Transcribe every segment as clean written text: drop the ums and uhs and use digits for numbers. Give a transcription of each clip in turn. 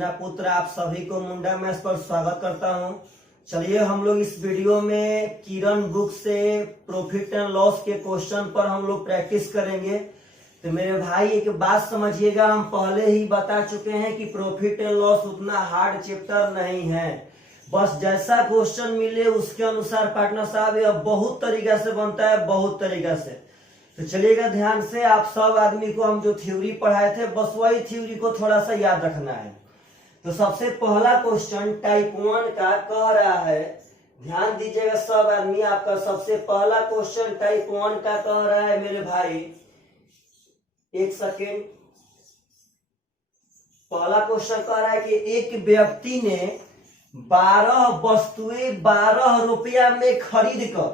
सृजना पुत्र आप सभी को मुंडा मैथ्स पर स्वागत करता हूं। चलिए हम लोग इस वीडियो में किरण बुक से प्रॉफिट एंड लॉस के क्वेश्चन पर हम लोग प्रैक्टिस करेंगे। तो मेरे भाई एक बात समझिएगा, हम पहले ही बता चुके हैं कि प्रॉफिट एंड लॉस उतना हार्ड चैप्टर नहीं है। बस जैसा क्वेश्चन मिले उसके अनुसार पार्टनर साहब यह बहुत तरीका से बनता है, बहुत तरीका से। तो चलिएगा ध्यान से, आप सब आदमी को हम जो थ्योरी पढ़ाए थे बस वही थ्योरी को थोड़ा सा याद रखना है। तो सबसे पहला क्वेश्चन टाइप 1 का कह रहा है, ध्यान दीजिएगा सब आदमी, आपका सबसे पहला क्वेश्चन टाइप 1 का कह रहा है मेरे भाई, एक सेकेंड। पहला क्वेश्चन कह रहा है कि एक व्यक्ति ने 12 वस्तुएं 12 रुपया में खरीद कर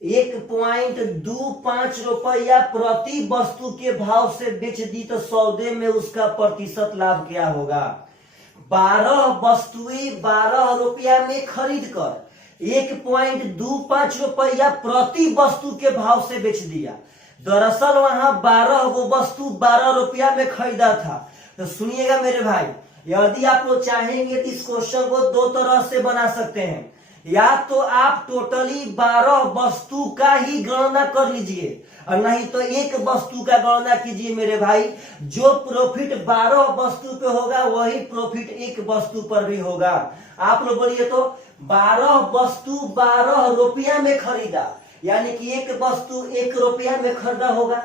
1.25 रुपया प्रति वस्तु के भाव से बेच दी, तो सौदे में उसका प्रतिशत लाभ क्या होगा। 12 वस्तुएं 12 रुपया में खरीद कर 1.25 रुपया प्रति वस्तु के भाव से बेच दिया। दरअसल वहां 12 वो वस्तु 12 रुपया में खरीदा था। तो सुनिएगा मेरे भाई, यदि आप लोग चाहेंगे तो इस क्वेश्चन को दो तरह से बना सकते हैं। या तो आप टोटली 12 वस्तु का ही गणना कर लीजिए, और नहीं तो एक वस्तु का गणना कीजिए मेरे भाई। जो प्रॉफिट 12 वस्तु पे होगा वही प्रॉफिट एक वस्तु पर भी होगा। आप लोग बोलिए तो 12 वस्तु 12 रुपया में खरीदा, यानी कि एक वस्तु 1 रुपया में खरीदा होगा।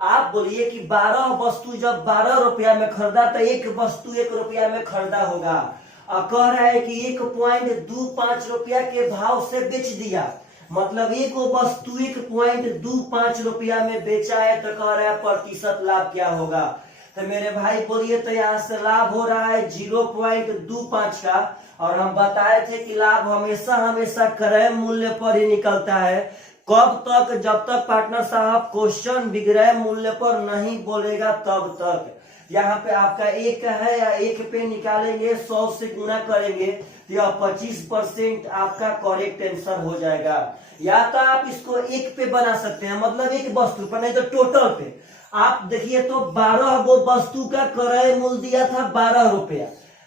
आप बोलिए कि 12 वस्तु जब 12 रुपया में खरीदा तो एक वस्तु 1 रुपया में खरीदा होगा। और कह रहा है कि 1.25 रुपया के भाव से बेच दिया, मतलब एक वस्तु 1.25 रुपया में बेचा है, तो कह रहा है प्रतिशत लाभ क्या होगा। तो मेरे भाई बोलिए तो यहाँ से लाभ हो रहा है 0.25 का, और हम बताए थे कि लाभ हमेशा हमेशा क्रय मूल्य पर ही निकलता है। कब तक? जब तक पार्टनर साहब क्वेश्चन विक्रय मूल्य पर नहीं बोलेगा तब तक। यहाँ पे आपका एक है या एक पे निकालेंगे 100 से गुना करेंगे तो यह 25% आपका करेक्ट आंसर हो जाएगा। या तो आप इसको एक पे बना सकते हैं, मतलब एक वस्तु पर, नहीं तो टोटल पे। आप देखिए तो 12 वो वस्तु का क्रय मूल्य दिया था 12 रुपया,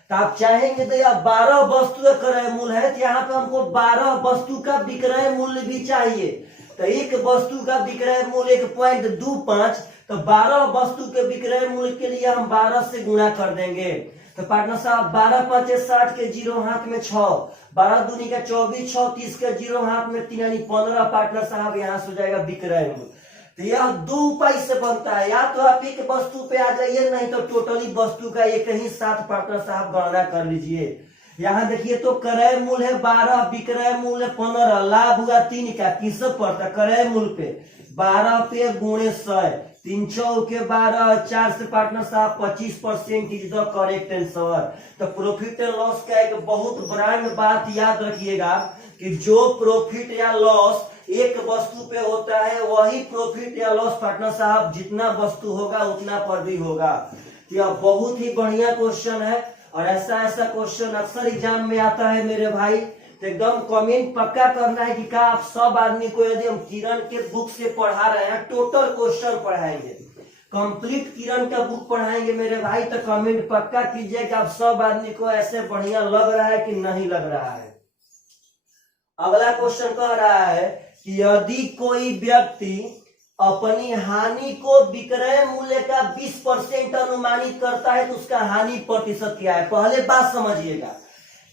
तो आप चाहेंगे तो यह 12 वस्तु का क्रय मूल्य है, तो यहाँ पे हमको 12 वस्तु का विक्रय मूल्य भी चाहिए। तो एक वस्तु का विक्रय मूल्य 1.25, तो 12 वस्तु के विक्रय मूल्य के लिए हम 12 से गुणा कर देंगे। तो पार्टनर साहब 12 5 60 के 0 हाथ में 6, 12 दूनी का 24, 6 30 के 0 हाथ में 3 यानी 15। पार्टनर साहब यहाँ से हो जाएगा विक्रय मूल्य। तो यह 2 उपाय से बनता है, या तो आप एक वस्तु पे आ जाइए, नहीं तो टोटली वस्तु का एक ही साथ पार्टनर साहब गणना कर लीजिए। यहाँ देखिए तो क्रय मूल्य है 12, विक्रय मूल्य 15, लाभ हुआ 3 का, किस पर? क्रय मूल्य पे 12 पे गुणे 100, 3 चौके 12, 4 से पार्टनर साहब 25% इज द करेक्ट आंसर। तो प्रॉफिट एंड लॉस का एक बहुत ब्रांड बात याद रखिएगा कि जो प्रॉफिट या लॉस एक वस्तु पे होता है वही प्रॉफिट या लॉस पार्टनर साहब जितना वस्तु होगा उतना पर भी होगा। यह बहुत ही बढ़िया क्वेश्चन है, और ऐसा क्वेश्चन अक्सर एग्जाम में आता है मेरे भाई। तो एकदम कमेंट पक्का करना है कि क्या आप सब आदमी को, यदि हम किरण के बुक से पढ़ा रहे हैं, टोटल क्वेश्चन पढ़ाएंगे, कंप्लीट किरण का बुक पढ़ाएंगे मेरे भाई, तो कमेंट पक्का कीजिए कि आप सब आदमी को ऐसे बढ़िया लग रहा है कि नहीं लग रहा है। अगला क्वेश्चन कह रहा है कि यदि कोई व्यक्ति अपनी हानि को विक्रय मूल्य का 20% अनुमानित करता है तो उसका हानि प्रतिशत क्या है। पहले बात समझिएगा,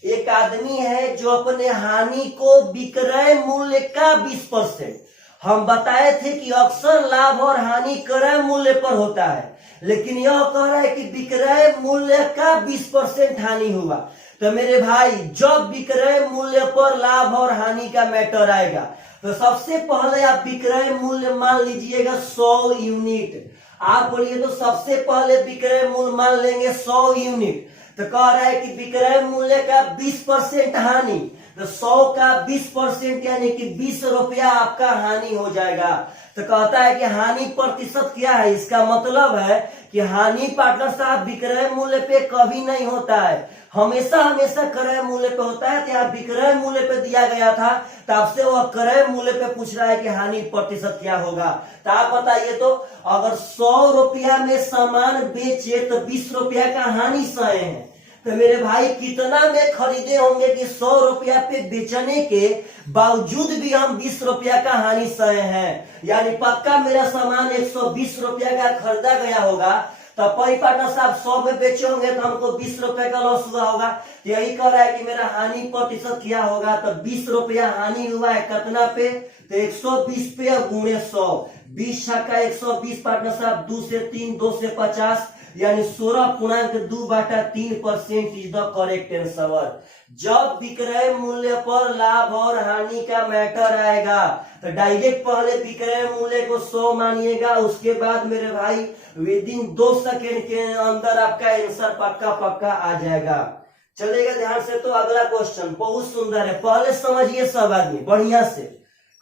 एक आदमी है जो अपने हानि को विक्रय मूल्य का 20%, हम बताए थे कि अक्सर लाभ और हानि क्रय मूल्य पर होता है, लेकिन यह कह रहा है कि विक्रय मूल्य का 20% हानि हुआ। तो मेरे भाई जब विक्रय मूल्य पर लाभ और हानि का मैटर आएगा तो सबसे पहले आप विक्रय मूल्य मान लीजिएगा 100 यूनिट। आप बोलिए तो सबसे पहले विक्रय मूल्य मान लेंगे 100 यूनिट। तो कह रहा है कि विक्रय मूल्य का 20% हानि, तो 100 का 20% यानी कि 20 रुपया आपका हानि हो जाएगा। तो कहता है कि हानि प्रतिशत क्या है, इसका मतलब है कि हानि पार्टनर साहब विक्रय मूल्य पे कभी नहीं होता है, हमेशा हमेशा क्रय मूल्य पे होता है। तो यहाँ विक्रय मूल्य पे दिया गया था, तो आपसे वह क्रय मूल्य पे पूछ रहा है कि हानि प्रतिशत क्या होगा। तो आप बताइए तो, अगर 100 रुपया में सामान बेचे तो 20 रुपया का हानि सहे हैं, तो मेरे भाई कितना में खरीदे होंगे कि 100 रुपया पे बेचने के बावजूद भी हम 20 रुपया का हानि सहे हैं। यानी पक्का मेरा सामान 120 रुपया का खरीदा गया होगा, तो परी पार्टनर साहब 100 में बेचे होंगे तो हमको 20 रुपए का लॉस हुआ होगा। तो यही कह रहा है कि मेरा हानि प्रतिशत क्या होगा, तो 20 रुपया हानि हुआ है कितना पे, तो 120 पे गुणे 100, 20 छक्का 120 पार्टनर साहब, 2 से 3, 2 से 50, यानी 16.2/3% इज द करेक्ट आंसर। जब विक्रय मूल्य पर लाभ और हानि का मैटर आएगा तो डायरेक्ट पहले विक्रय मूल्य को 100 मानिएगा, उसके बाद मेरे भाई विदिन 2 सेकेंड के अंदर आपका आंसर पक्का पक्का आ जाएगा। चलेगा ध्यान से। तो अगला क्वेश्चन बहुत सुंदर है, पहले समझिए सब आदमी बढ़िया से।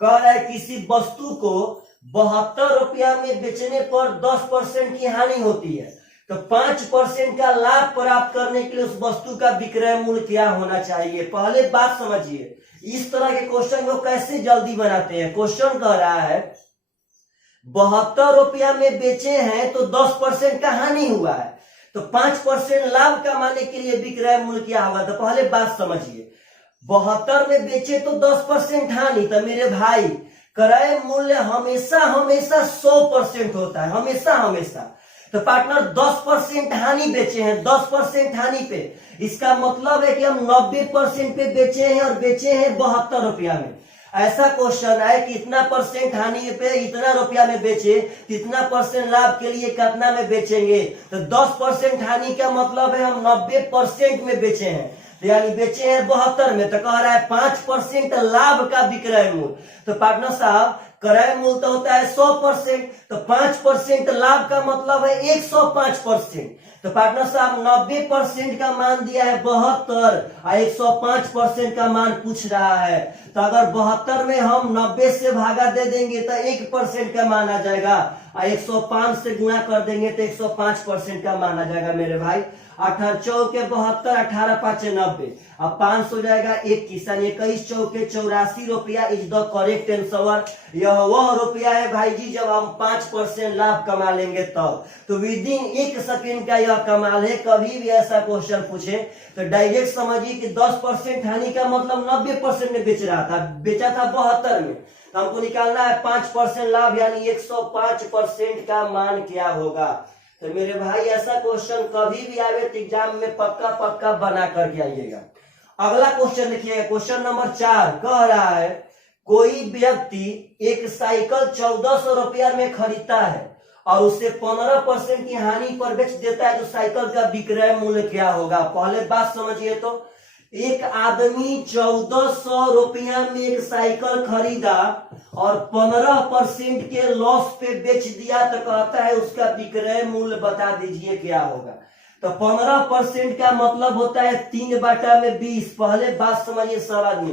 कह रहा है किसी वस्तु को 72 रुपया में बेचने पर 10% की हानि होती है, तो 5% का लाभ प्राप्त करने के लिए उस वस्तु का विक्रय मूल्य क्या होना चाहिए। पहले बात समझिए, इस तरह के क्वेश्चन को कैसे जल्दी बनाते हैं। क्वेश्चन कह रहा है 72 रुपया में बेचे हैं तो 10% का हानि हुआ है, तो 5% लाभ कमाने के लिए विक्रय मूल्य क्या होगा। तो पहले बात समझिए, 72 में बेचे तो 10% हानि, तो मेरे भाई क्रय मूल्य हमेशा हमेशा 100% होता है, हमेशा हमेशा। तो पार्टनर 10% हानि बेचे हैं, 10% हानि पे, इसका मतलब है कि हम 90% पे बेचे हैं और बेचे हैं 72 रुपया में। ऐसा क्वेश्चन है कि इतना परसेंट हानि पे इतना रुपया में बेचे, इतना परसेंट लाभ के लिए कितना में बेचेंगे, तो 10% हानि का मतलब है हम 90% में बेचे हैं, यानी बेचे हैं 72 में। तो कह रहा है 5% लाभ का विक्रय मूल्य। तो पार्टनर साहब क्रय मूल्य तो होता है 100%, तो 5% लाभ का मतलब है 105%। तो पार्टनर साहब 90% का मान दिया है 72 और 105% का मान पूछ रहा है। तो अगर 72 में हम 90 से भागा दे देंगे तो 1% का मान आ जाएगा, और 105 से गुणा कर देंगे तो 105% का मान आ जाएगा मेरे भाई। 18 चौके 72, 18 5 90, अब 5 हो जाएगा 21, 21 चौके 84 रुपया इज द करेक्ट आंसर। यह वह रुपया है भाई जी जब हम 5% लाभ कमा लेंगे तब। तो विद इन 1 सेकेंड का यह कमाल है। कभी भी ऐसा क्वेश्चन पूछे तो डायरेक्ट समझिए कि 10% हानि का मतलब 90% में बेच रहा था, बेचा था 72 में, तो हमको निकालना है 5% लाभ, यानी 105% का मान क्या होगा। तो मेरे भाई ऐसा क्वेश्चन कभी भी आवे तो एग्जाम में पक्का पक्का बना करके आइएगा। अगला क्वेश्चन देखिएगा, क्वेश्चन नंबर 4 कह रहा है कोई व्यक्ति एक साइकिल 1400 रुपया में खरीदता है और उसे 15% की हानि पर बेच देता है, तो साइकिल का विक्रय मूल्य क्या होगा। पहले बात समझिए, तो एक आदमी 1400 रुपया में एक साइकिल खरीदा और 15% के लॉस पे बेच दिया, तो कहता है उसका विक्रय मूल्य बता दीजिए क्या होगा। तो 15% का मतलब होता है 3/20। पहले बात समझिए सब आदमी,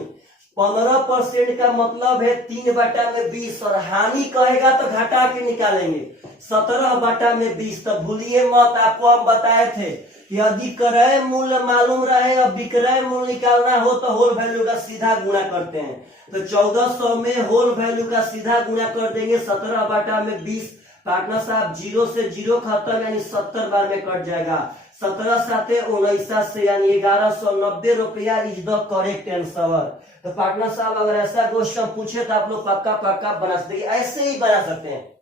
15% का मतलब है 3/20, और हानि कहेगा तो घटा के निकालेंगे 17/20। तो भूलिए मत, आपको हम बताए थे कि यदि क्रय मूल्य मालूम रहे और विक्रय मूल्य निकालना हो तो होल वैल्यू का सीधा गुणा करते हैं। तो 1400 में होल वैल्यू का सीधा गुणा कर देंगे 17/20। पार्टनर साहब 0 से 0 खत्म, यानी 70 बार में कट जाएगा। 17 साते 19 से, यानी 1190 रुपया इज द करेक्ट आंसर। तो पार्टनर साहब अगर ऐसा क्वेश्चन पूछे तो आप लोग पक्का पक्का बना सकते हैं, ऐसे ही बना सकते हैं।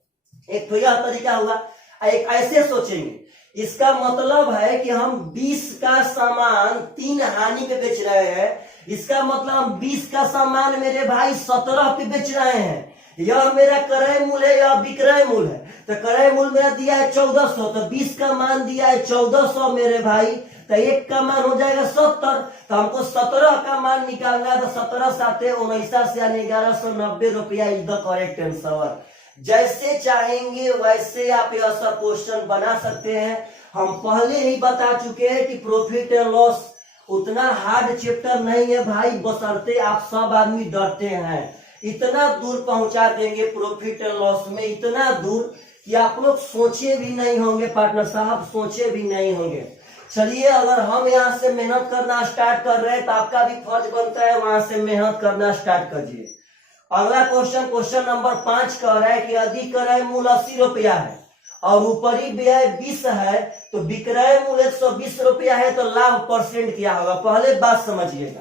एक तो यह तरीका होगा, एक ऐसे सोचेंगे, इसका मतलब है कि हम 20 का सामान 3 हानि पे बेच रहे हैं, इसका मतलब हम 20 का सामान मेरे भाई 17 पे बेच रहे हैं। यह मेरा क्रय मूल्य है या विक्रय मूल्य है। तो क्रय मूल्य मेरा दिया है 1400, तो 20 का मान दिया है 1400 मेरे भाई, तो 1 का मान हो जाएगा 70। तो हमको 17 का मान निकालना है, तो 17 साते 19 से, यानी 1190 रुपया इज द करेक्ट आंसर। जैसे चाहेंगे वैसे आप यह सब क्वेश्चन बना सकते हैं। हम पहले ही बता चुके हैं कि प्रॉफिट एंड लॉस उतना हार्ड चैप्टर नहीं है भाई, बशर्ते आप सब आदमी डरते हैं। इतना दूर पहुंचा देंगे प्रॉफिट एंड लॉस में, इतना दूर कि आप लोग सोचे भी नहीं होंगे, पार्टनर साहब सोचे भी नहीं होंगे। चलिए, अगर हम यहाँ से मेहनत करना स्टार्ट कर रहे हैं तो आपका भी फर्ज बनता है वहां से मेहनत करना स्टार्ट करिए। अगला क्वेश्चन, क्वेश्चन नंबर 5 कह रहा है कि यदि क्रय मूल्य 80 रुपया है और ऊपरी व्यय 20 है तो विक्रय मूल्य 120 रुपया है तो लाभ परसेंट क्या होगा? पहले बात समझिएगा,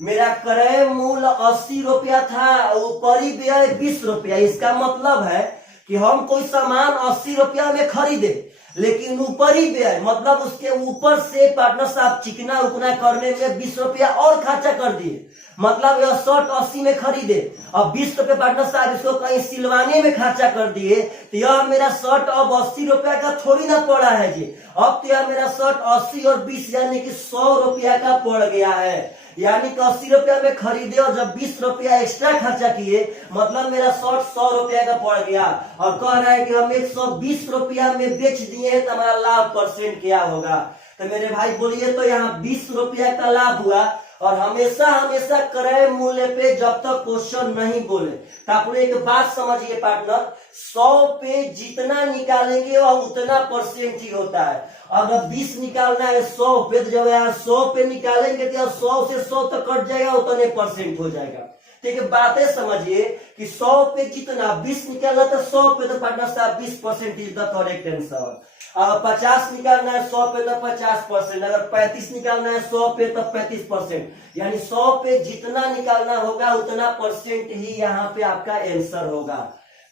मेरा क्रय मूल्य 80 रुपया था, ऊपरी व्यय 20 रुपया। इसका मतलब है कि हम कोई सामान 80 रुपया में खरीदे, लेकिन ऊपरी व्यय मतलब उसके ऊपर से पार्टनर साहब चिकना उकना करने में 20 रुपया और खर्चा कर दिए। मतलब यह शर्ट 80 में खरीदे और 20 रुपये पार्टनर साहब इसको कहीं सिलवाने में खर्चा कर दिए, तो यह मेरा शर्ट अब 80 रुपया का थोड़ी ना पड़ा है जी। अब तो यह मेरा शर्ट 80 और 20 यानी कि 100 रुपया का पड़ गया है। यानी कि 80 रुपया में खरीदे और जब 20 रुपया एक्स्ट्रा खर्चा किए, मतलब मेरा शर्ट 100 रुपया का पड़ गया और कह रहा है कि हम 120 रुपया में बेच दिए तो हमारा लाभ परसेंट क्या होगा? तो मेरे भाई बोलिए, तो यहाँ 20 रुपया का लाभ हुआ। और हमेशा हमेशा क्रय मूल्य पे जब तक क्वेश्चन नहीं बोले तो आप लोग एक बात समझिए पार्टनर, 100 पे जितना निकालेंगे वह उतना परसेंट ही होता है। अगर 20 निकालना है 100 पे, तो जब यहाँ 100 पे निकालेंगे तो 100 से 100 तक कट जाएगा, उतने परसेंट हो जाएगा। ठीक है, बातें समझिए कि 100 पे जितना 20 निकालना था 100 पे, तो पार्टनर साहब 20% इज द करेक्ट आंसर। अगर 50 निकालना है 100 पे तो 50%, अगर 35 निकालना है 100 पे तो 35%, यानी 100 पे जितना निकालना होगा उतना परसेंट ही यहाँ पे आपका आंसर होगा।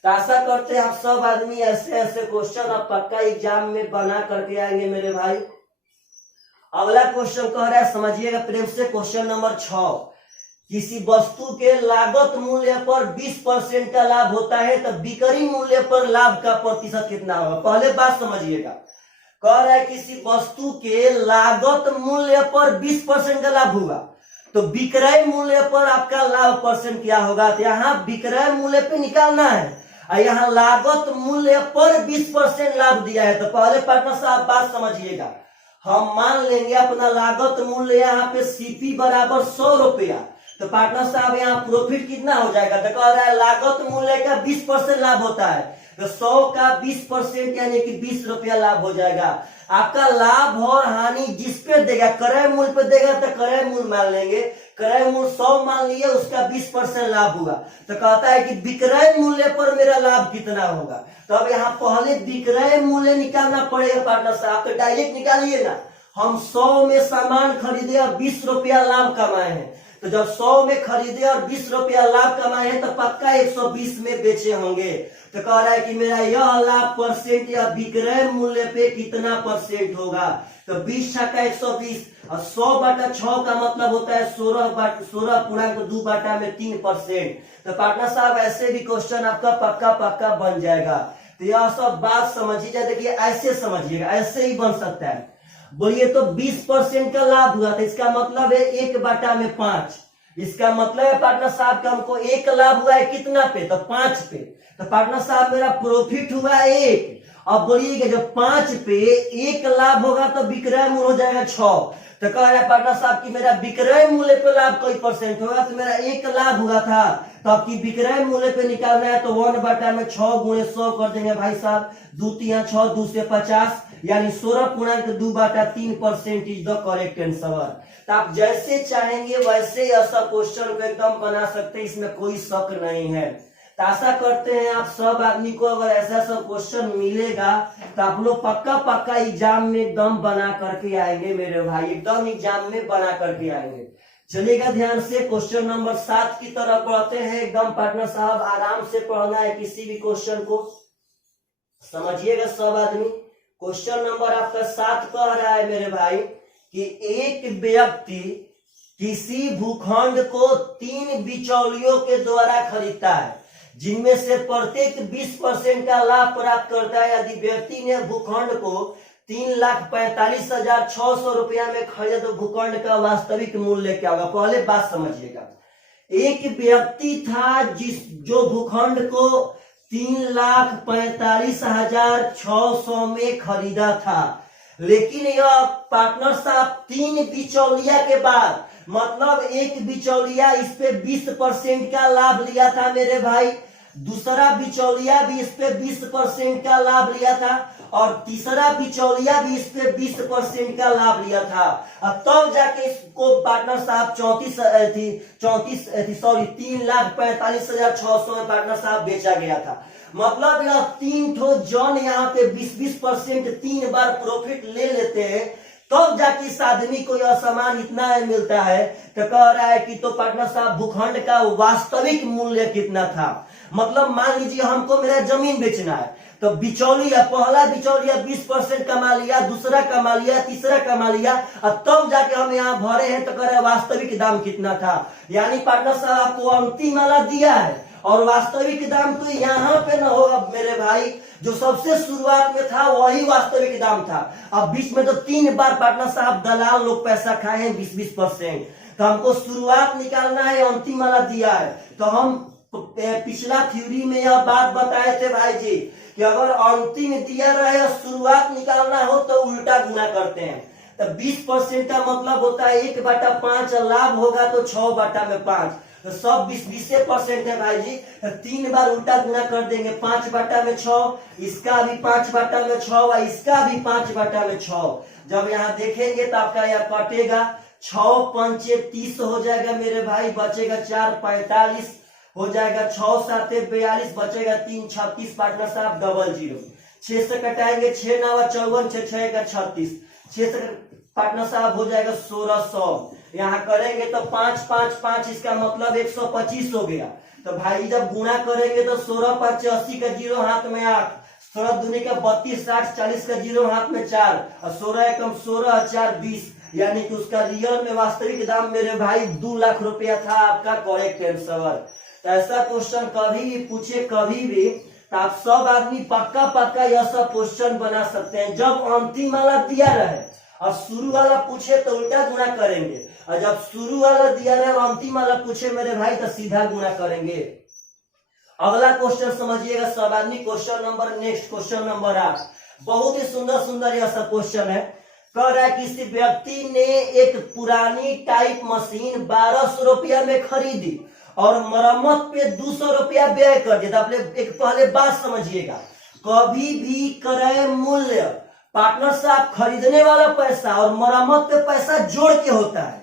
तो आशा करते हैं आप सब आदमी ऐसे ऐसे क्वेश्चन आप पक्का एग्जाम में बना करके आएंगे मेरे भाई। अगला क्वेश्चन कह रहा है, समझिएगा प्रेम से, क्वेश्चन नंबर 6। किसी वस्तु के लागत मूल्य पर 20% का लाभ होता है तो बिक्री मूल्य पर लाभ का प्रतिशत कितना होगा? पहले बात समझिएगा, कह रहा है किसी वस्तु के लागत मूल्य पर 20% का लाभ हुआ तो विक्रय मूल्य पर आपका लाभ परसेंट क्या होगा? तो यहाँ विक्रय मूल्य पे निकालना है और यहाँ लागत मूल्य पर 20% लाभ दिया है। तो पहले पार्टनर साहब बात समझिएगा, हम मान लेंगे अपना लागत मूल्य यहाँ पे सीपी बराबर 100 रुपया, तो पार्टनर साहब यहाँ प्रॉफिट कितना हो जाएगा? तो कह रहा है लागत मूल्य का 20% लाभ होता है, तो 100 का 20% यानी कि 20 रुपया लाभ हो जाएगा। आपका लाभ और हानि जिस पे देगा, क्रय मूल्य पे देगा तो क्रय मूल्य मान लेंगे, क्रय मूल्य 100 मान लिए, उसका 20% लाभ हुआ। तो कहता है कि विक्रय मूल्य पर मेरा लाभ कितना होगा? तो अब यहाँ पहले विक्रय मूल्य निकालना पड़ेगा पार्टनर साहब, तो डायरेक्ट निकालिए ना। हम 100 में सामान खरीदे और 20 रुपया लाभ कमाए हैं, तो जब 100 में खरीदे और 20 रुपया लाभ कमाए हैं तो पक्का 120 में बेचे होंगे। तो कह रहा है कि मेरा यह लाभ परसेंट या विक्रय मूल्य पे कितना परसेंट होगा? तो 20 छक्का 120 और 100 बटा 6 का मतलब होता है 16.2/3%। तो पार्टनर साहब ऐसे भी क्वेश्चन आपका पक्का पक्का बन जाएगा। तो यह सब बात समझिए, देखिए ऐसे समझिएगा, ऐसे ही बन सकता है। बोलिए तो 20% का लाभ हुआ तो इसका मतलब है 1/5। इसका मतलब है पार्टनर साहब का हमको 1 लाभ हुआ है कितना पे? तो 5 पे। तो पार्टनर साहब मेरा प्रॉफिट हुआ 1। अब बोलिएगा जब 5 पे 1 लाभ होगा तो विक्रय मूल्य हो जाएगा 6। तो कह रहा है पार्टनर साहब की मेरा विक्रय मूल्य पे लाभ कई परसेंट होगा? तो मेरा 1 लाभ हुआ था, तो आपकी विक्रय मूल्य पे निकालना है तो 1/6 गुणे 100 कर देंगे भाई साहब, 2 3 6 2 से 50 यानी 16.2/3% इज द करेक्ट आंसर। तो आप जैसे चाहेंगे वैसे ऐसा क्वेश्चन को एकदम बना सकते हैं, इसमें कोई शक नहीं है। तो आशा करते हैं आप सब आदमी को अगर ऐसा सब क्वेश्चन मिलेगा तो आप लोग पक्का पक्का एग्जाम में एकदम बना करके आएंगे मेरे भाई, एकदम एग्जाम में बना करके आएंगे। चलिएगा ध्यान से क्वेश्चन नंबर 7 की तरफ बढ़ते हैं। एकदम पार्टनर साहब आराम से पढ़ना है, किसी भी क्वेश्चन को समझिएगा सब आदमी। क्वेश्चन नंबर आपका 7 कह रहा है मेरे भाई कि एक व्यक्ति किसी भूखंड को 3 बिचौलियों के द्वारा खरीदता है जिनमें से प्रत्येक 20% का लाभ प्राप्त करता है। यदि व्यक्ति ने भूखंड को 3,45,600 रुपया में खरीदा तो भूखंड का वास्तविक मूल्य क्या होगा? पहले बात समझिएगा, एक व्यक्ति था जो भूखंड को 3,45,600 में खरीदा था, लेकिन यह पार्टनर साहब 3 बिचौलिया के बाद, मतलब एक बिचौलिया इस पे 20% का लाभ लिया था मेरे भाई, दूसरा बिचौलिया भी इस पे 20% का लाभ लिया था और तीसरा बिचौलिया भी इस पे 20% का लाभ लिया था। अब तब जाके इसको पार्टनर साहब 3,45,600 में पार्टनर साहब बेचा गया था। मतलब यह 3 ठो जन यहाँ पे 20-20% 3 बार प्रॉफिट ले लेते हैं, तब जाके इस आदमी को यह सामान इतना मिलता है। तो कह रहा है कि तो पार्टनर साहब भूखंड का वास्तविक मूल्य कितना था। मतलब मान लीजिए हमको मेरा जमीन बेचना है, तो बिचौलिया, पहला बिचौलिया 20% कमा लिया, दूसरा कमा लिया, तीसरा कमा लिया, और तब जाके हम यहाँ भरे हैं तो कह रहे वास्तविक दाम कितना था। यानी पार्टनर साहब आपको अंतिम वाला दिया है और वास्तविक दाम तो यहाँ पे न होगा मेरे भाई, जो सबसे शुरुआत में था वही वास्तविक दाम था। अब बीच में तो 3 बार पार्टनर साहब दलाल लोग पैसा खाए हैं 20-20%, तो हमको शुरुआत निकालना है, अंतिम वाला दिया है। तो हम पिछला थ्योरी में यह बात बताए थे भाई जी कि अगर अंतिम दिया रहे और शुरुआत निकालना हो तो उल्टा गुना करते हैं। तो 20% का मतलब होता है 1/5, लाभ होगा तो 6/5, तो सब 20% है भाई जी। तो 3 बार उल्टा गुना कर देंगे, 5/6, इसका भी 5/6 और इसका भी 5/6। जब यहाँ देखेंगे तो आपका यह कटेगा, 6×5 30 हो जाएगा मेरे भाई, बचेगा 4 45 हो जाएगा, 6 7 42 बचेगा 3 36 पार्टनर साहब डबल 0। 6 से कटाएंगे, 6 9 54, 6 36, 6 से पार्टनर साहब हो जाएगा 1600। यहाँ करेंगे तो 5 5 5, इसका मतलब 125 हो गया। तो भाई जब गुणा करेंगे तो 16 5 80 का 0 हाथ में 8, 16 दूनी का 32 60 40 का 0 हाथ में 4 और 16 एकम 16 4 20, यानी कि उसका रियल में वास्तविक दाम मेरे भाई 2 लाख रुपया था। आपका करेक्ट आंसर। तो ऐसा क्वेश्चन कभी भी पूछे कभी भी, तो आप सब आदमी पक्का यह सब क्वेश्चन बना सकते हैं। जब अंतिम वाला दिया रहे और शुरू वाला पूछे तो उल्टा गुणा करेंगे, और जब शुरू वाला दिया रहे और अंतिम वाला पूछे मेरे भाई तो सीधा गुणा करेंगे। अगला क्वेश्चन समझिएगा सब आदमी, question number next, question number 8। बहुत ही सुंदर सुंदर यह सब क्वेश्चन है। कह रहा है किसी व्यक्ति ने एक पुरानी टाइप मशीन 1200 रुपया में खरीदी और मरम्मत पे 200 रुपया व्यय कर दिया। आप एक पहले बात समझिएगा, कभी भी क्रय मूल्य पार्टनर साहब खरीदने वाला पैसा और मरम्मत पे पैसा जोड़ के होता है।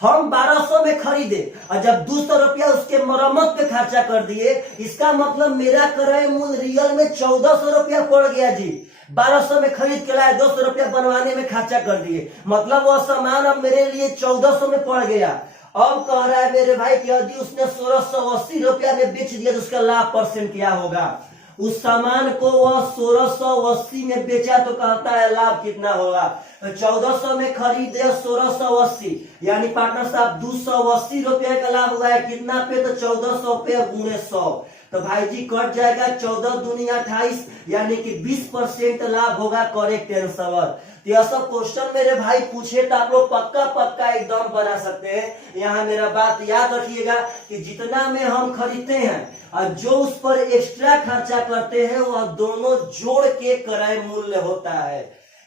हम 1200 में खरीदे और जब 200 रुपया उसके मरम्मत पे खर्चा कर दिए, इसका मतलब मेरा क्रय मूल्य रियल में 1400 रुपया पड़ गया जी। 1200 में खरीद के लाए, 200 रुपया बनवाने में खर्चा कर दिए, मतलब वह सामान अब मेरे लिए 1400 में पड़ गया। अब कह रहा है मेरे भाई कि यदि उसने 1680 रुपया में बेच दिया तो उसका लाभ परसेंट क्या होगा। उस सामान को वह 1680 में बेचा तो कहता है लाभ कितना होगा। 1400 में खरीदे 1680, यानी पार्टनर साहब 280 रुपये का लाभ हुआ है। कितना पे, तो 1400 पे गुणे 100, तो भाई जी कट जाएगा 14 दूनी 28, यानी कि 20% लाभ होगा। Correct answer. यह सब क्वेश्चन मेरे भाई पूछे तो आप लोग पक्का एकदम बना सकते हैं। यहाँ मेरा बात याद रखिएगा कि जितना में हम खरीदते हैं और जो उस पर एक्स्ट्रा खर्चा करते हैं वह दोनों जोड़ के क्रय मूल्य होता है।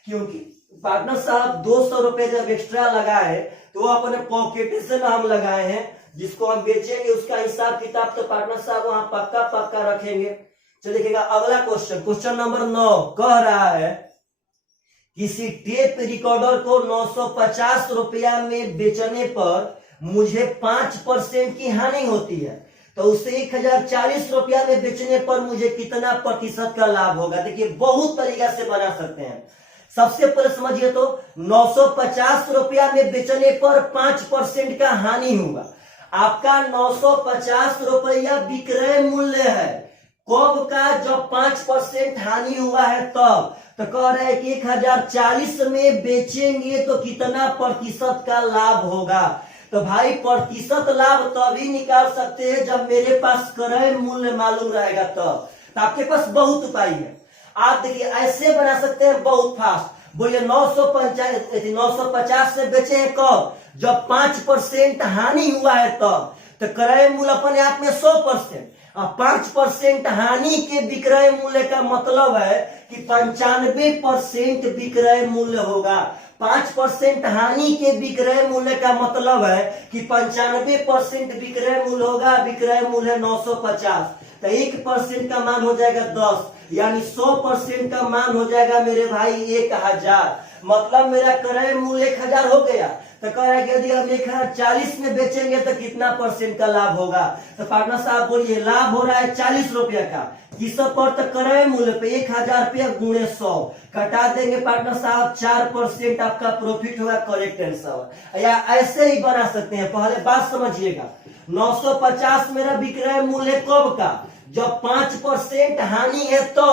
क्योंकि पार्टनर साहब 200 रुपए जब एक्स्ट्रा लगाए तो वो अपने पॉकेट से हम लगाए हैं, जिसको हम बेचेंगे उसका हिसाब किताब तो पार्टनर साहब वहां पक्का रखेंगे। चलिए देखिएगा अगला क्वेश्चन, क्वेश्चन नंबर 9 कह रहा है किसी टेप रिकॉर्डर को 950 रुपया में बेचने पर मुझे 5% की हानि होती है, तो उसे 1040 रुपया में बेचने पर मुझे कितना प्रतिशत का लाभ होगा। देखिए बहुत तरीका से बना सकते हैं। सबसे पहले समझिए तो 950 रुपया में बेचने पर 5% का हानि होगा। आपका 950 रुपया विक्रय मूल्य है, कब का, जब 5% हानि हुआ है तब। तो कह रहे हैं कि 1040 में बेचेंगे तो कितना प्रतिशत का लाभ होगा। तो भाई प्रतिशत लाभ तभी निकाल सकते हैं जब मेरे पास क्रय मूल्य मालूम रहेगा तब। तो आपके पास बहुत उपाय है। आप देखिए ऐसे बना सकते हैं बहुत फास्ट। बोलिए 950 से बेचे हैं कब, जब 5% हानि हुआ है तब। तो क्रय मूल्य अपने आप में 100%, 5% हानि के विक्रय मूल्य का मतलब है कि 95% विक्रय मूल्य होगा। 5% हानि के विक्रय मूल्य का मतलब है कि 95% विक्रय मूल्य होगा। विक्रय मूल्य 950, तो 1% का मान हो जाएगा 10, यानी 100% का मान हो जाएगा मेरे भाई 1000। मतलब मेरा क्रय मूल्य 1000 हो गया। तो कह रहा है कि यदि हम 1040 में बेचेंगे तो कितना परसेंट का लाभ होगा। तो पार्टनर साहब बोलिए, लाभ हो रहा है 40 रुपया का, किस पर? तो क्रय मूल्य पे 1000 रुपया गुणे 100 कटा देंगे पार्टनर साहब, 4% आपका प्रॉफिट होगा। Correct answer. या ऐसे ही बना सकते हैं, पहले बात समझिएगा। 950 मेरा विक्रय मूल्य कब का? जब 5% हानि है तो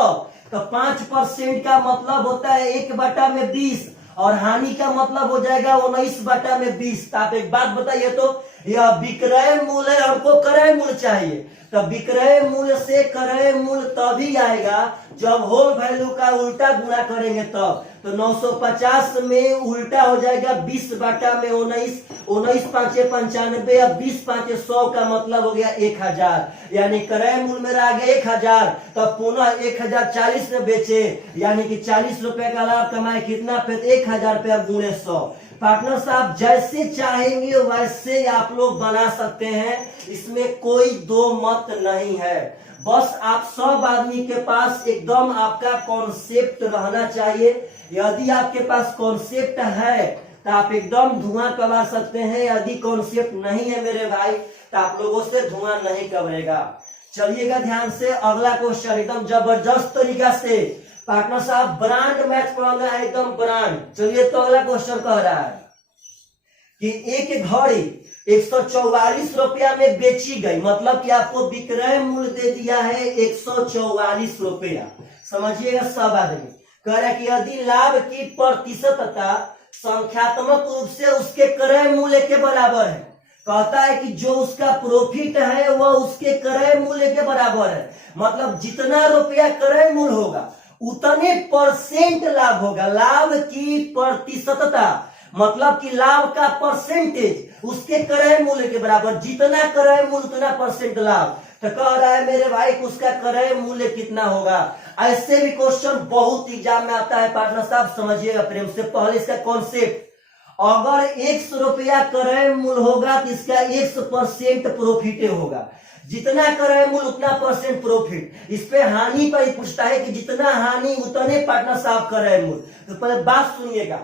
5% का मतलब होता है 1/20, और हानि का मतलब हो जाएगा 19/20। तो आप एक बात बताइए, तो यह विक्रय मूल्य, हमको क्रय मूल्य चाहिए, तो विक्रय मूल्य से क्रय मूल्य तभी आएगा जब होल वैल्यू का उल्टा गुणा करेंगे तब। तो 950 में उल्टा हो जाएगा 20/19, 19 5 95, अब 20 5 100 का मतलब हो गया 1000, यानी क्रय मूल्य मेरा आ गया 1000। तब पुनः 1040 में बेचे, यानी कि 40 रुपए का लाभ कमाए, कितना? फिर 1000 रुपया गुणे 100। पार्टनर साहब जैसे चाहेंगे वैसे आप लोग बना सकते हैं, इसमें कोई दो मत नहीं है। बस आप सब आदमी के पास एकदम आपका कॉन्सेप्ट रहना चाहिए। यदि आपके पास कॉन्सेप्ट है तो आप एकदम धुआं कमा सकते हैं, यदि कॉन्सेप्ट नहीं है मेरे भाई तो आप लोगों से धुआं नहीं कमरेगा। चलिएगा ध्यान से, अगला क्वेश्चन एकदम जबरदस्त तरीका से पार्टनर साहब ब्रांड मैच पढ़ाना है, एकदम ब्रांड। चलिए, तो अगला क्वेश्चन कह रहा है कि एक घड़ी 144 रुपया में बेची गई, मतलब कि आपको विक्रय मूल्य दे दिया है 144 रुपया। समझिएगा सब आदमी। कह रहा है कि यदि लाभ की प्रतिशतता संख्यात्मक रूप से उसके क्रय मूल्य के बराबर है, कहता है कि जो उसका प्रॉफिट है वह उसके क्रय मूल्य के बराबर है, मतलब जितना रुपया क्रय मूल्य होगा उतने परसेंट लाभ होगा। लाभ की प्रतिशतता मतलब कि लाभ का परसेंटेज उसके क्रय मूल्य के बराबर, जितना क्रय मूल्य उतना परसेंट लाभ। तो कह रहा है मेरे भाई कि उसका क्रय मूल्य कितना होगा। ऐसे भी क्वेश्चन बहुत एग्जाम में आता है पार्टनर साहब, समझिएगा प्रेम से। पहले इसका कॉन्सेप्ट, अगर 100 रुपया क्रय मूल्य होगा तो इसका 100% प्रॉफिट होगा, जितना क्रय मूल्य उतना परसेंट प्रॉफिट। इस पे हानि पर पूछता है कि जितना हानि उतने पार्टनर साहब क्रय मूल्य। तो पहले बात सुनिएगा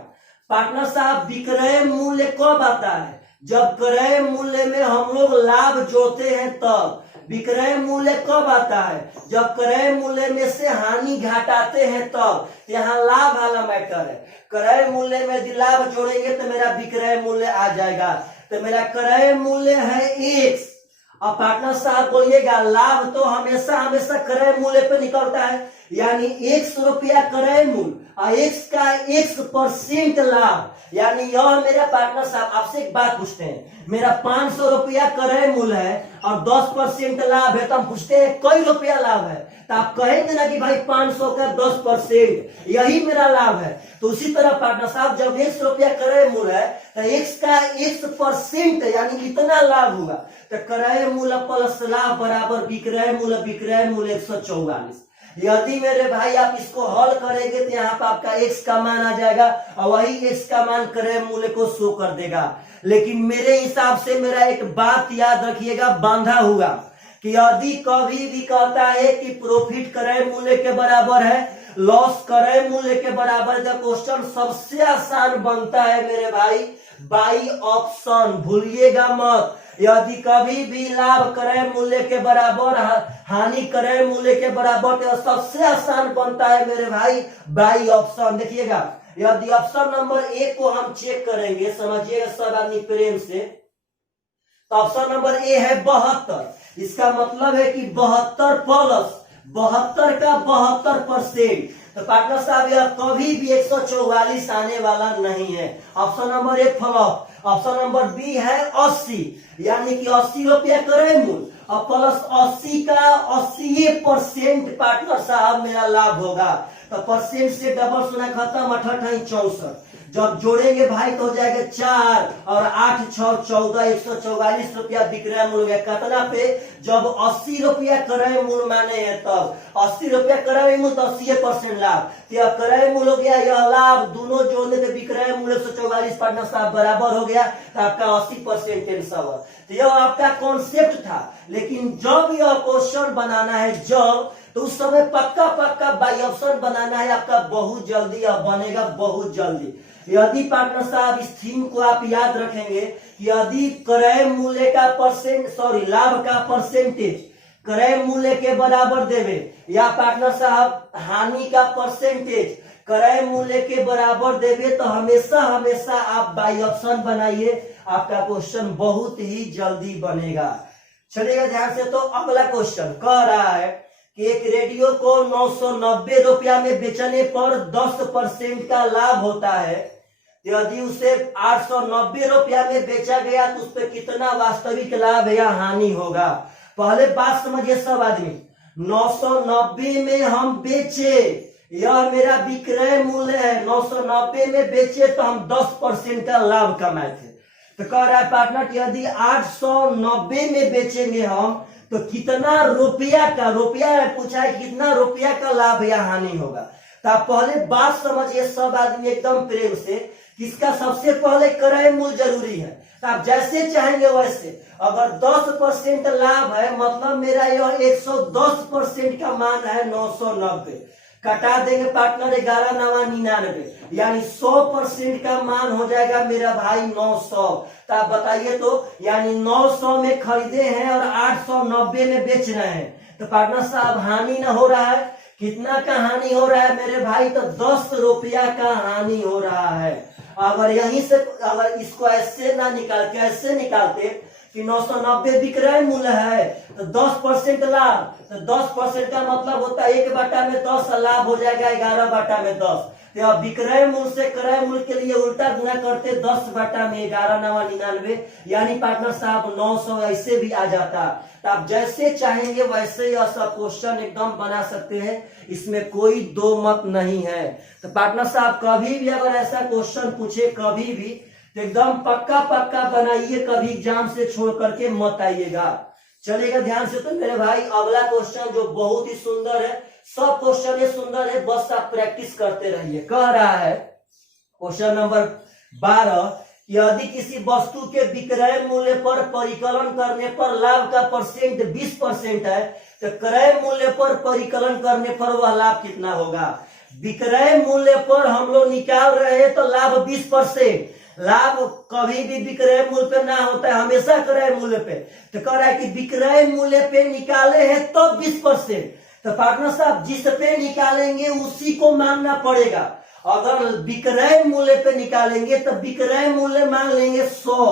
पार्टनर साहब, विक्रय मूल्य कब आता है? जब क्रय मूल्य में हम लोग लाभ जोड़ते हैं तब। विक्रय मूल्य कब आता है? जब क्रय मूल्य में से हानि घटाते हैं तब। यहाँ लाभ वाला मैटर है। क्रय मूल्य में यदि लाभ जोड़ेंगे तो मेरा विक्रय मूल्य आ जाएगा। तो मेरा क्रय मूल्य है X। अब पार्टनर साहब बोलिएगा, लाभ तो हमेशा हमेशा क्रय मूल्य पे निकलता है, यानी 100 रुपया क्रय मूल्य और X का 1% लाभ, यानी यह मेरा पार्टनर साहब आपसे एक बात पूछते हैं, मेरा 500 रुपया क्रय मूल्य है और 10% लाभ है, तो हम पूछते हैं कई रुपया लाभ है, तो आप कहेंगे ना कि भाई 500 का 10% यही मेरा लाभ है। तो उसी तरह पार्टनर साहब जब 100 रुपया क्रय मूल्य है तो X का 1% यानी इतना लाभ होगा, तो क्रय मूल्य प्लस लाभ बराबर विक्रय मूल्य। विक्रय मूल्य 144। यदि मेरे भाई आप इसको हल करेंगे तो यहाँ पर आपका X का मान आ जाएगा और वही X का मान क्रय मूल्य को शो कर देगा। लेकिन मेरे हिसाब से मेरा एक बात याद रखिएगा, बांधा हुआ, कि यदि कभी भी कहता है कि प्रॉफिट क्रय मूल्य के बराबर है, लॉस क्रय मूल्य के बराबर, का क्वेश्चन सबसे आसान बनता है मेरे भाई बाई ऑप्शन। भूलिएगा मत, यदि कभी भी लाभ क्रय मूल्य के बराबर, हानि क्रय मूल्य के बराबर, तो सबसे आसान बनता है मेरे भाई बाई ऑप्शन। देखिएगा, यदि ऑप्शन नंबर 1 को हम चेक करेंगे, समझिएगा सब आदमी प्रेम से, तो ऑप्शन नंबर ए है 72। इसका मतलब है कि 72 प्लस 72 का 72%। तो पार्टनर साहब यह कभी भी 144 आने वाला नहीं है। Option number 1 flop. Option number B है 80, यानी कि 80 रुपया क्रय मूल्य और प्लस 80 का 80% पार्टनर साहब मेरा लाभ होगा। तो परसेंट से डबल सुना खत्म, 68 64। जब जोड़ेंगे भाई तो हो जाएगा 4 और 8 6 14, 144 रुपया विक्रय मूल्य हो गया। कितना पे? जब 80 रुपया क्रय मूल्य माने हैं तब 80 रुपया क्रय मूल्य तो 80% लाभ। तो क्रय मूल्य हो गया, यह लाभ दोनों जोड़ने पे विक्रय मूल्य 144 पार्टनर साहब बराबर हो गया, तो आपका 80% टेंशन। तो यह आपका कॉन्सेप्ट था, लेकिन जब यह क्वेश्चन बनाना है जब, तो उस समय पक्का पक्का बाई ऑप्शन बनाना है आपका बहुत जल्दी, यह बनेगा बहुत जल्दी। यदि पार्टनर साहब इस थीम को आप याद रखेंगे, यदि क्रय मूल्य का लाभ का परसेंटेज क्रय मूल्य के बराबर देवे, या पार्टनर साहब हानि का परसेंटेज क्रय मूल्य के बराबर देवे, तो हमेशा हमेशा आप बाई ऑप्शन बनाइए, आपका क्वेश्चन बहुत ही जल्दी बनेगा। चलिएगा ध्यान से। तो अगला क्वेश्चन कह रहा है कि एक रेडियो को 990 रुपया में बेचने पर 10% का लाभ होता है। यदि उसे 890 रुपया में बेचा गया तो उस पर कितना वास्तविक लाभ या हानि होगा? पहले बात समझिए सब आदमी, 990 में हम बेचे, यह मेरा विक्रय मूल्य है, 990 में बेचे तो हम 10% का लाभ कमाए थे। तो कह रहा है पार्टनर यदि 890 में बेचेंगे हम तो कितना रुपया का, रुपया पूछा है कितना रुपया का लाभ या हानि होगा। तो आप पहले बात समझिए सब आदमी एकदम प्रेम से, किसका सबसे पहले क्रय मूल्य जरूरी है। तो आप जैसे चाहेंगे वैसे, अगर 10% लाभ है मतलब मेरा यह 110% का मान है 990, कटा देंगे पार्टनर 11 9 99, यानी 100% का मान हो जाएगा मेरा भाई 900। तो आप बताइए तो, यानी 900 में खरीदे हैं और 890 में बेच रहे हैं, तो पार्टनर साहब हानि ना हो रहा है? कितना का हानि हो रहा है मेरे भाई? तो 10 रुपया का हानि हो रहा है। अगर यहीं से अगर इसको ऐसे ना कैसे निकालते कि 990 विक्रय मूल्य है तो 10% लाभ, तो 10% का मतलब होता है 1/10 लाभ हो जाएगा 11/10। तो अब विक्रय मूल्य से क्रय मूल्य के लिए उल्टा गुना करते 10/11 9 99, यानी पार्टनर साहब 900 ऐसे भी आ जाता। तो आप जैसे चाहेंगे वैसे यह सब क्वेश्चन एकदम बना सकते हैं, इसमें कोई दो मत नहीं है। तो पार्टनर साहब कभी भी अगर ऐसा क्वेश्चन पूछे कभी भी तो एकदम पक्का पक्का बनाइए, कभी एग्जाम से छोड़ करके मत आइएगा। चलिएगा ध्यान से। तो मेरे भाई अगला क्वेश्चन जो बहुत ही सुंदर है, सब क्वेश्चन ये सुंदर है, बस आप प्रैक्टिस करते रहिए। कह रहा है क्वेश्चन नंबर 12, यदि किसी वस्तु के विक्रय मूल्य पर परिकलन करने पर लाभ का परसेंट 20% है तो क्रय मूल्य पर परिकलन करने पर वह लाभ कितना होगा? विक्रय मूल्य पर हम लोग निकाल रहे हैं तो लाभ 20%। लाभ कभी भी विक्रय मूल्य पे ना होता है, हमेशा क्रय मूल्य पे। तो कह रहा है कि विक्रय मूल्य पे निकाले हैं तो 20%। तो पार्टनर साहब जिस पे निकालेंगे उसी को मानना पड़ेगा। अगर विक्रय मूल्य पे निकालेंगे तो विक्रय मूल्य मान लेंगे 100।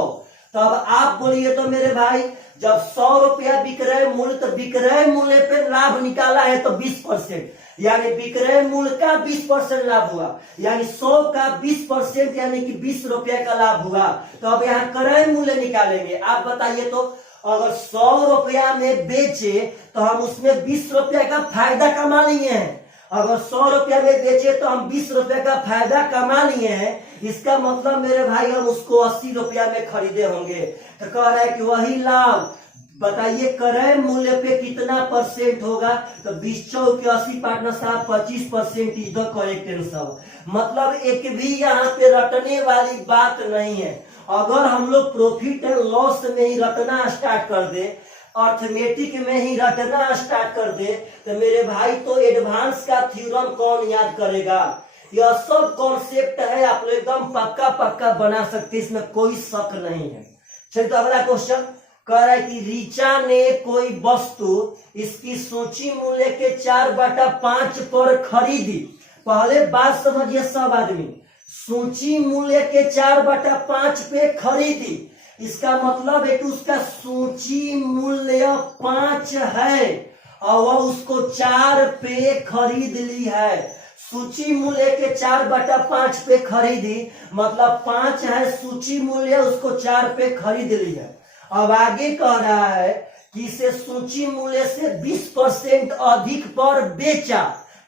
तो अब आप बोलिए तो मेरे भाई, जब 100 रुपया विक्रय मूल्य, तो विक्रय मूल्य पे लाभ निकाला है तो 20%, यानी विक्रय मूल्य का 20% लाभ हुआ, यानी 100 का 20% यानी कि 20 रुपया का लाभ हुआ। तो अब यहाँ क्रय मूल्य निकालेंगे। आप बताइए तो, अगर 100 रुपया में बेचे तो हम उसमें 20 रुपया का फायदा कमा लिए हैं। अगर 100 रुपया में बेचे तो हम 20 रुपया का फायदा कमा लिए हैं। इसका मतलब मेरे भाई हम उसको 80 रुपया में खरीदे होंगे। तो कह रहा है कि वही लाभ बताइए क्रय मूल्य पे कितना परसेंट होगा? तो 20 चौक 80 पार्टनर साहब 25% इज द करेक्ट आंसर। मतलब एक भी यहाँ पे रटने वाली बात नहीं है। अगर हम लोग प्रॉफिट एंड लॉस में ही रटना स्टार्ट कर दे, अर्थमेटिक में ही रटना स्टार्ट कर दे, तो मेरे भाई तो एडवांस का थ्योरम कौन याद करेगा? यह सब कॉन्सेप्ट है, आप लोग एकदम पक्का पक्का बना सकते, इसमें कोई शक नहीं है। चलिए तो अगला क्वेश्चन कह रहा है कि रीचा ने कोई वस्तु इसकी सूची मूल्य के 4/5 पर खरीदी। पहले बात समझिए सब आदमी, सूची मूल्य के 4/5 पे खरीदी, इसका मतलब है कि उसका सूची मूल्य 5 है और वह उसको 4 पे खरीद ली है। सूची मूल्य के 4/5 पे खरीदी मतलब 5 है सूची मूल्य, उसको 4 पे खरीद ली है। अब आगे कह रहा है कि इसे सूची मूल्य से 20% अधिक पर बेचा।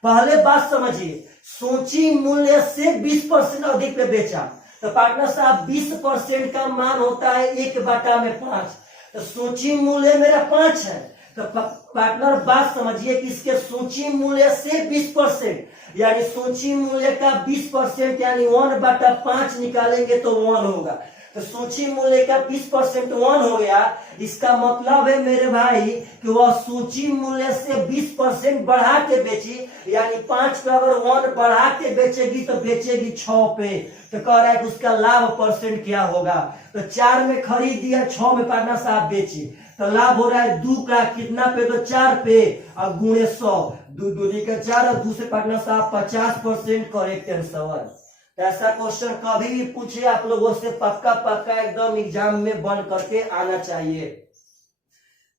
पहले बात समझिए, सूची मूल्य से 20% अधिक पे बेचा, तो पार्टनर साहब 20% का मान होता है 1/5। तो सूची मूल्य मेरा 5 है, तो पार्टनर बात समझिए कि इसके सूची मूल्य से 20% यानी सूची मूल्य का 20% यानी 1/5 निकालेंगे तो 1 होगा। तो सूची मूल्य का 20% 1 हो गया। इसका मतलब है मेरे भाई कि वह सूची मूल्य से 20% बढ़ा के बेची, यानी 5 पे अगर 1 बढ़ा के बेचेगी तो बेचेगी 6 पे। तो कह रहा है कि उसका लाभ परसेंट क्या होगा। तो 4 में खरीद दिया, 6 में पार्टनर साहब बेची, तो लाभ हो रहा है 2 का कितना पे, तो 4 पे और गुणे 100, 2 दूनी का 4 और दूसरे पार्टनर साहब 50% करेक्ट आंसर। ऐसा क्वेश्चन कभी भी पूछे आप लोगों से पक्का पक्का एकदम एग्जाम में बन करके आना चाहिए।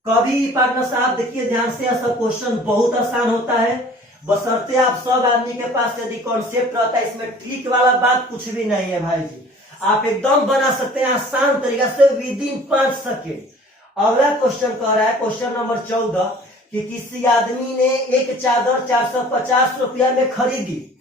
कभी पार्टनर साहब देखिए ध्यान से, ऐसा क्वेश्चन बहुत आसान होता है, बशर्ते आप सब आदमी के पास यदि कॉन्सेप्ट रहता है। इसमें ट्रिक वाला बात कुछ भी नहीं है भाई जी, आप एकदम बना सकते हैं आसान तरीका से विद इन 5 सेकेंड। अगला क्वेश्चन कह रहा है, क्वेश्चन नंबर 14, कि किसी आदमी ने एक चादर 450 रुपया में खरीदी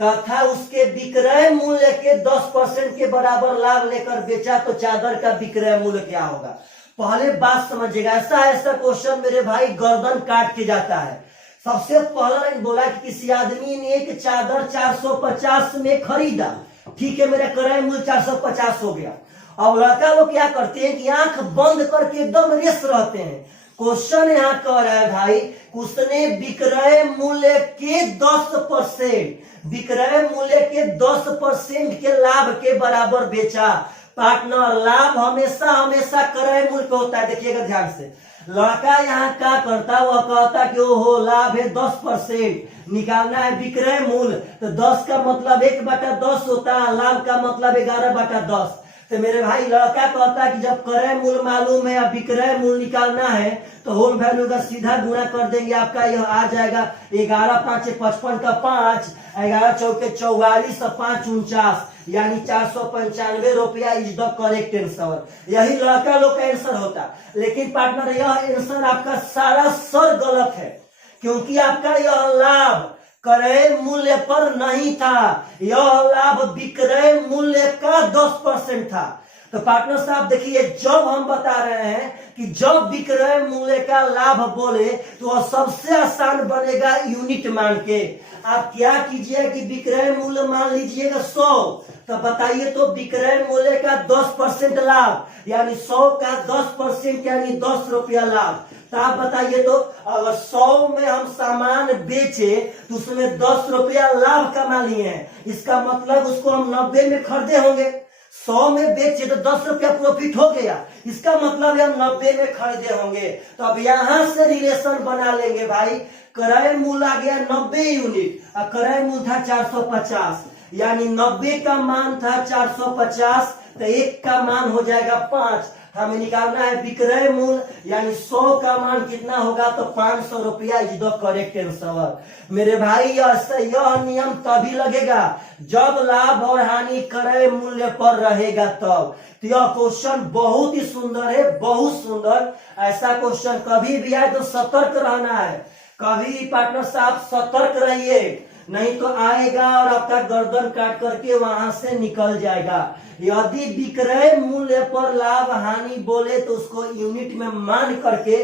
तथा उसके विक्रय मूल्य के 10% के बराबर लाभ लेकर बेचा, तो चादर का विक्रय मूल्य क्या होगा। पहले बात समझिएगा, ऐसा क्वेश्चन मेरे भाई गर्दन काट के जाता है। सबसे पहला बोला कि किसी आदमी ने एक चादर 450 में खरीदा, ठीक है, मेरा क्रय मूल्य 450 हो गया। अब लड़का लोग क्या करते हैं कि आंख बंद करके एकदम रेस रहते हैं। क्वेश्चन यहाँ कह रहा है भाई, उसने विक्रय मूल्य के 10%, विक्रय मूल्य के 10% के लाभ के बराबर बेचा। पार्टनर लाभ हमेशा हमेशा क्रय मूल्य पे होता है। देखिएगा ध्यान से, लड़का यहाँ क्या करता, वह कहता कि ओहो लाभ है 10%, निकालना है विक्रय मूल्य, तो 10 का मतलब 1/10 होता है, लाभ का मतलब 11/10। तो मेरे भाई लड़का कहता है कि जब क्रय मूल्य मालूम है या विक्रय मूल्य निकालना है तो होल वैल्यू का सीधा गुणा कर देंगे, आपका यह आ जाएगा 11 5 55 का 5, 11 चौके 44 और 5 49, यानी 495 रुपया इज द करेक्ट आंसर। यही लड़का लोग का आंसर होता। लेकिन पार्टनर यह आंसर आपका सारा सर गलत है, क्योंकि आपका यह लाभ क्रय मूल्य पर नहीं था, यह लाभ विक्रय मूल्य का 10% था। तो पार्टनर साहब देखिए, जब हम बता रहे हैं कि जब विक्रय मूल्य का लाभ बोले तो वह सबसे आसान बनेगा यूनिट मान के। आप क्या कीजिए कि विक्रय मूल्य मान लीजिएगा 100, तो बताइए तो विक्रय मूल्य का 10% लाभ यानी 100 का 10% यानी 10 रुपया लाभ। तो आप बताइए तो अगर 100 में हम सामान बेचे तो उसमें 10 रुपया लाभ कमा लिए हैं, इसका मतलब उसको हम 90 में खरीदे होंगे। 100 में बेचे तो 10 रुपया प्रॉफिट हो गया, इसका मतलब हम 90 में खरीदे होंगे। तो अब यहां से रिलेशन बना लेंगे भाई, क्रय मूल्य आ गया 90 यूनिट और क्रय मूल्य था 450, यानी 90 का मान था 450, तो 1 का मान हो जाएगा 5। हमें निकालना है विक्रय मूल्य, यानी 100 का मान कितना होगा, तो 500 रुपया इज द करेक्ट आंसर। मेरे भाई यह नियम तभी लगेगा जब लाभ और हानि क्रय मूल्य पर रहेगा तब। तो यह क्वेश्चन बहुत ही सुंदर है, बहुत सुंदर। ऐसा क्वेश्चन कभी भी आए तो सतर्क रहना है, कभी भी पार्टनर साहब सतर्क रहिए, नहीं तो आएगा और आपका गर्दन काट करके वहां से निकल जाएगा। यदि विक्रय मूल्य पर लाभ हानि बोले तो उसको यूनिट में मान करके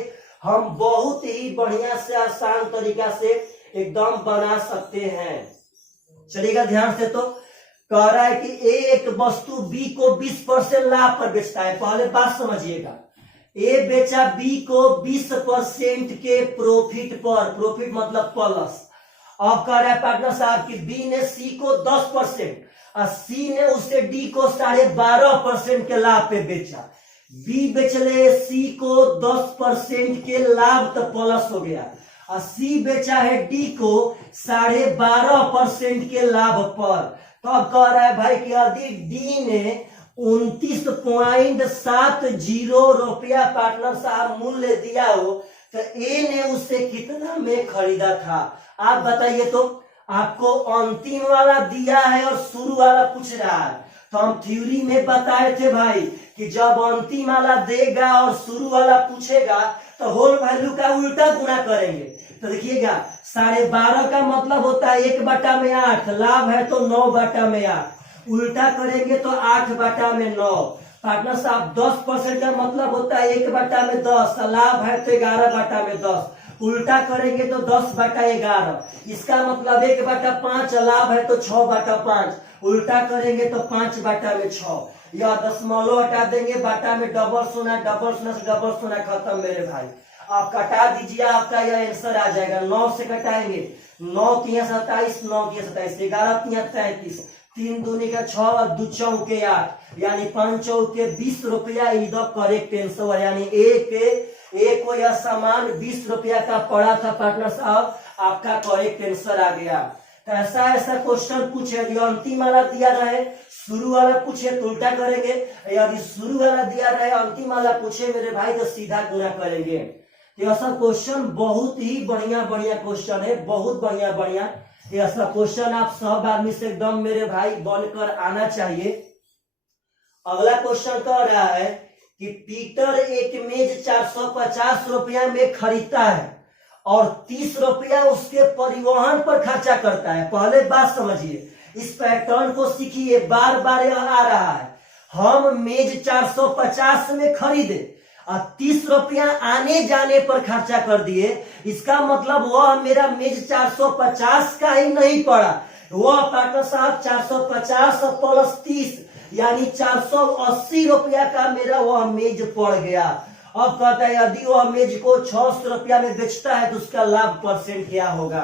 हम बहुत ही बढ़िया से आसान तरीका से एकदम बना सकते हैं। चलिएगा ध्यान से, तो कह रहा है कि एक वस्तु बी को 20% लाभ पर बेचता है। पहले बात समझिएगा, ए बेचा बी को 20% के प्रॉफिट पर, प्रॉफिट मतलब प्लस। अब कह रहा है पार्टनर साहब कि बी ने सी को 10% और सी ने उसे डी को 12.5% के लाभ पे बेचा। बी बेचले सी को 10% के लाभ तो प्लस हो गया, और सी बेचा है डी को 12.5% के लाभ पर। तो अब कह रहा है भाई कि यदि डी ने 29.70 रुपया पार्टनर साहब मूल्य दिया हो तो ए ने उसे कितना में खरीदा था। आप बताइए तो, आपको अंतिम वाला दिया है और शुरू वाला पूछ रहा है, तो हम थ्योरी में बताए थे भाई कि जब अंतिम वाला देगा और शुरू वाला पूछेगा तो होल वैल्यू का उल्टा गुना करेंगे। तो देखिएगा 12.5 का मतलब होता है 1/8, लाभ है तो 9/8, उल्टा करेंगे तो 8/9। पार्टनर साहब 10% का मतलब होता है 1/10, लाभ है तो 11/10, उल्टा करेंगे तो 10/11। इसका मतलब 1/5, लाभ है तो 6/5, उल्टा करेंगे तो 5/6। यह दशमलव हटा देंगे, बाटा में डबल शून्य, डबल शून्य से डबल शून्य खत्म मेरे भाई। आप कटा दीजिए, आपका यह आंसर आ जाएगा। 9 से कटाएंगे, 9 तिया 27, 9 तिया 27, 11 तिया 33, 3 दूनी का 6 और 2 चौके 8, यानी 5 चौके 20 रुपया इज द करेक्ट आंसर। यानी एक को यह सामान 20 रुपया का पड़ा था पार्टनर साहब, आपका करेक्ट आंसर आ गया। तो ऐसा क्वेश्चन पूछे, यदि अंतिम वाला दिया रहे शुरू वाला पूछे तो उल्टा करेंगे, यदि शुरू वाला दिया रहे अंतिम वाला पूछे मेरे भाई तो सीधा गुना करेंगे। तो यह सब क्वेश्चन बहुत ही बढ़िया क्वेश्चन है, बहुत बढ़िया। यह सब क्वेश्चन आप सब आदमी से एकदम मेरे भाई बनकर आना चाहिए। अगला क्वेश्चन कह रहा है कि पीटर एक मेज 450 रुपया में खरीदता है और 30 रुपया उसके परिवहन पर खर्चा करता है। पहले बात समझिए, इस पैटर्न को सीखिए, बार बार यह आ रहा है। हम मेज 450 में खरीदे और 30 रुपया आने जाने पर खर्चा कर दिए, इसका मतलब वह मेरा मेज 450 का ही नहीं पड़ा, वह पार्टनर साहब 450 प्लस 30 यानी 480 रुपया का मेरा वह मेज पड़ गया। अब कहता है यदि वह मेज को 600 रुपया में बेचता है तो उसका लाभ परसेंट क्या होगा।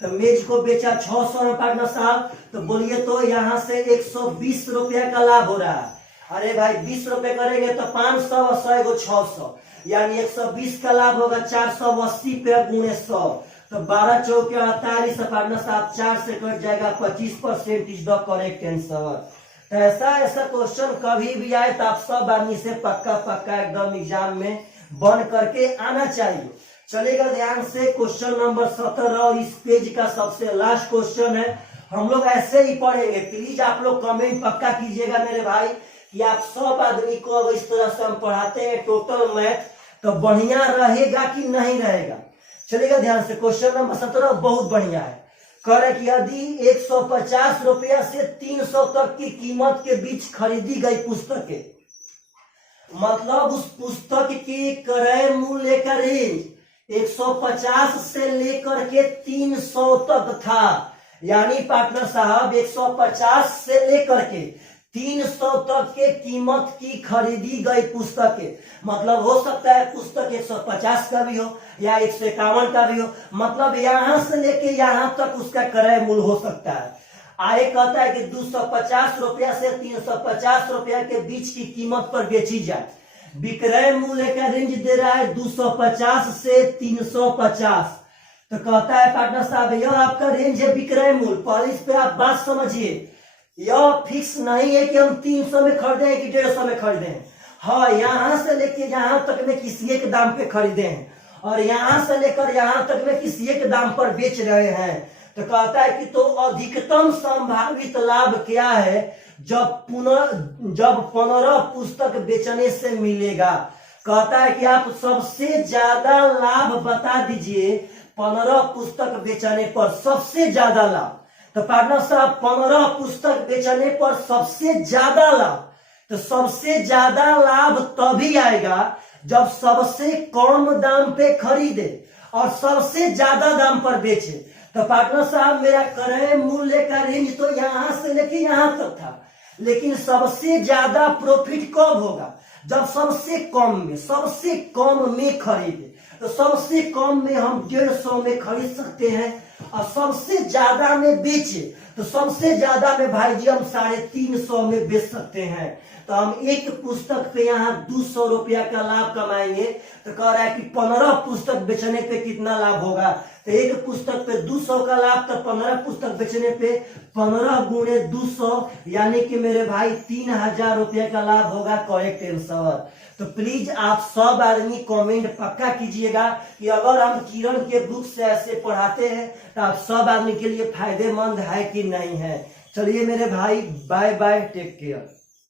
तो मेज को बेचा 600 में पार्टनर साहब, तो बोलिए तो यहाँ से 120 रुपया का लाभ हो रहा है। अरे भाई 20 रुपए करेंगे तो 500 और 100 को 600, यानी 120 का लाभ होगा 480 पे गुणे 100, तो 12 चौके 48 पार्टनर साहब 4 से कट जाएगा, 25% इज द करेक्ट आंसर। तो ऐसा क्वेश्चन कभी भी आए तो आप सब आदमी से पक्का एकदम एग्जाम में बन करके आना चाहिए। चलेगा ध्यान से, क्वेश्चन नंबर 17 और इस पेज का सबसे लास्ट क्वेश्चन है। हम लोग ऐसे ही पढ़ेंगे, प्लीज आप लोग कमेंट पक्का कीजिएगा मेरे भाई कि आप सब आदमी को अगर इस तरह से हम पढ़ाते हैं टोटल मैथ तो बढ़िया रहेगा कि नहीं रहेगा। चलेगा ध्यान से, क्वेश्चन नंबर 17 बहुत बढ़िया है। करे कि यदि 150 रुपया से 300 तक की कीमत के बीच खरीदी गई पुस्तकें, मतलब उस पुस्तक की क्रय मूल्य का रेंज 150 से लेकर के 300 तक था, यानी पार्टनर साहब 150 से लेकर के 300 तक के कीमत की खरीदी गई पुस्तकें, मतलब हो सकता है पुस्तक 150 का भी हो या 151 का भी हो, मतलब यहां से लेके यहां तक उसका क्रय मूल्य हो सकता है। आगे कहता है कि 250 रुपया से 350 रुपया के बीच की कीमत पर बेची जाए, विक्रय मूल्य का रेंज दे रहा है 250 से 350। तो कहता है पार्टनर साहब यह आपका रेंज है विक्रय मूल्य। पहले इस पे आप बात समझिए, यह फिक्स नहीं है कि हम 300 में खरीदे हैं कि 150 में खरीदे हैं। हाँ, यहां से लेके यहां तक में किसी एक दाम पे खरीदे हैं और यहां से लेकर यहां तक में किसी एक दाम पर बेच रहे हैं। तो कहता है कि तो अधिकतम संभावित लाभ क्या है जब 15 पुस्तक बेचने से मिलेगा। कहता है कि आप सबसे ज्यादा लाभ बता दीजिए 15 पुस्तक बेचने पर सबसे ज्यादा लाभ। तो पार्टनर साहब 15 पुस्तक बेचने पर सबसे ज्यादा लाभ, तो सबसे ज्यादा लाभ तभी आएगा जब सबसे कम दाम पे खरीदे और सबसे ज्यादा दाम पर बेचे। तो पार्टनर साहब मेरा क्रय मूल्य का रेंज तो यहां से लेके यहां तक था, लेकिन सबसे ज्यादा प्रॉफिट कब होगा जब सबसे कम में खरीदे। तो सबसे कम में हम 150 में खरीद सकते हैं और सबसे ज्यादा में बेचे तो सबसे ज्यादा में भाई जी हम 350 में बेच सकते हैं। तो हम एक पुस्तक पे यहाँ 200 रुपया का लाभ कमाएंगे। तो कह रहा है कि 15 पुस्तक बेचने पे कितना लाभ होगा, तो एक पुस्तक पे 200 का लाभ, तो 15 पुस्तक बेचने पे 15 गुणे 200 यानी कि मेरे भाई 3000 रुपया का लाभ होगा करेक्ट आंसर। तो प्लीज आप सब आदमी कमेंट पक्का कीजिएगा कि अगर हम किरण के बुक से ऐसे पढ़ाते हैं तो आप सब आदमी के लिए फायदेमंद है कि नहीं है। चलिए मेरे भाई, बाय बाय, टेक केयर।